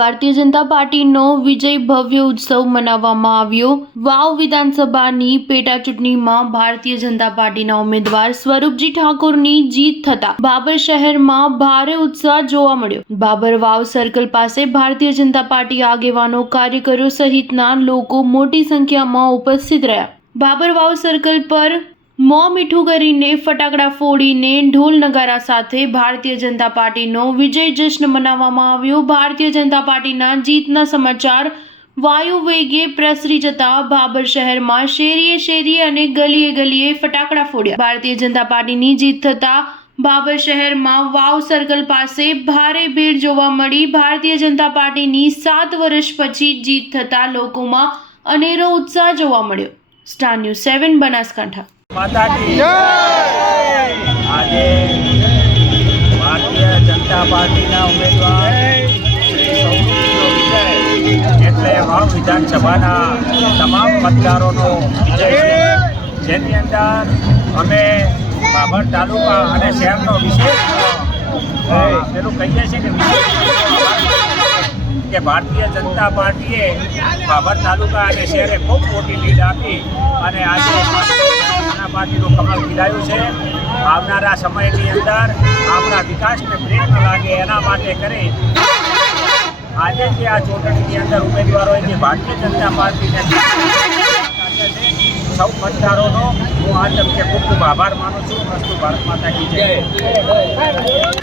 ભારતીય જનતા પાર્ટીનો વિજય ભવ્ય ઉત્સવ મનાવવામાં આવ્યો। વાવ વિધાનસભાની પેટા ચૂંટણીમાં ભારતીય જનતા પાર્ટીના ઉમેદવાર સ્વરૂપજી ઠાકોરની જીત થતા બાબર શહેરમાં ભારે ઉત્સાહ જોવા મળ્યો। બાબર વાવ સર્કલ પાસે ભારતીય જનતા પાર્ટી આગેવાનો, કાર્યકરો સહિતના લોકો મોટી સંખ્યામાં ઉપસ્થિત રહ્યા। બાબર વાવ સર્કલ પર મોં મીઠું કરીને ફટાકડા ફોડીને ઢોલ નગારા સાથે ભારતીય જનતા પાર્ટીનો વિજય જશ્ન મનાવવામાં આવ્યો। ભારતીય જનતા પાર્ટીના જીતના સમાચાર વાયુ વેગે પ્રસરી જતા બાબર શહેરમાં શેરીએ શેરીએ અને ગલીએ ગલીએ ફટાકડા ફોડ્યા। ભારતીય જનતા પાર્ટીની જીત થતા બાબર શહેરમાં વાવ સર્કલ પાસે ભારે ભીડ જોવા મળી। ભારતીય જનતા પાર્ટીની 7 વર્ષ પછી જીત થતા લોકોમાં અનેરો ઉત્સાહ જોવા મળ્યો। Star news 7 Banaskantha. माता की આજે ભારતીય જનતા પાર્ટીના ઉમેદવાર સૌનો વિજય એટલે વાવ વિધાનસભાના તમામ મતદારોનો વિજય છે, જેની અંદર અમે બાબર તાલુકા અને શહેરનો વિશેષ પેલું કહીએ છીએ કે ભારતીય જનતા પાર્ટીએ બાબર તાલુકા અને શહેરે ખૂબ મોટી લીડ આપી અને આજે પાર્ટીનું કમળ ખીલાયું છે। આવનારા સમયની અંદર આપણા વિકાસને બ્રેક ન લાગે એના માટે કરી આજે જે આ ચૂંટણીની અંદર ઉમેદવારોએ જે ભારતીય જનતા પાર્ટીને સૌ મતદારોનો હું આ તબક્કે ખૂબ ખૂબ આભાર માનું છું। અસ્તુ ભારત માતા કી જય।